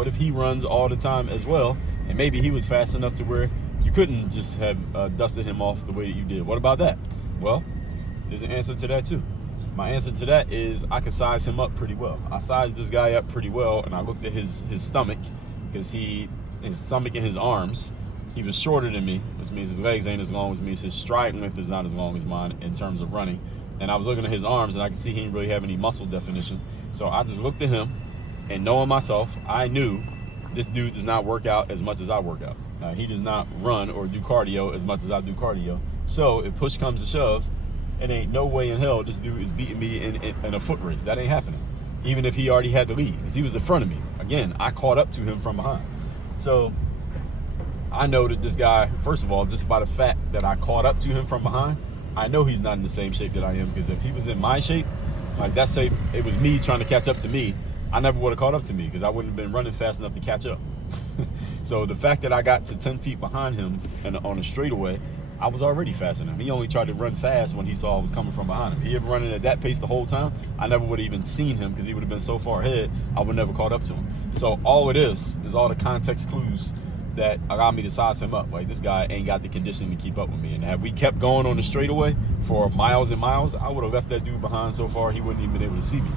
What if he runs all the time as well, and maybe he was fast enough to where you couldn't just have dusted him off the way that you did? What about that? Well, there's an answer to that too. My answer to that is I could size him up pretty well. I sized this guy up pretty well, and I looked at his stomach, because his stomach and his arms, he was shorter than me, which means his legs ain't as long as me. His stride length is not as long as mine in terms of running. And I was looking at his arms, and I could see he didn't really have any muscle definition. So I just looked at him, and knowing myself, I knew this dude does not work out as much as I work out. He does not run or do cardio as much as I do cardio. So if push comes to shove, it ain't no way in hell this dude is beating me in a foot race. That ain't happening. Even if he already had the lead, because he was in front of me. Again, I caught up to him from behind. So I know that this guy, first of all, just by the fact that I caught up to him from behind, I know he's not in the same shape that I am, because if he was in my shape, like that say it was me trying to catch up to me, I never would have caught up to me, because I wouldn't have been running fast enough to catch up. So the fact that I got to 10 feet behind him and on a straightaway, I was already faster than him. He only tried to run fast when he saw I was coming from behind him. He had running at that pace the whole time, I never would have even seen him, because he would have been so far ahead, I would never caught up to him. So all it is all the context clues that allowed me to size him up. Like, this guy ain't got the conditioning to keep up with me. And had we kept going on the straightaway for miles and miles, I would have left that dude behind so far he wouldn't even been able to see me.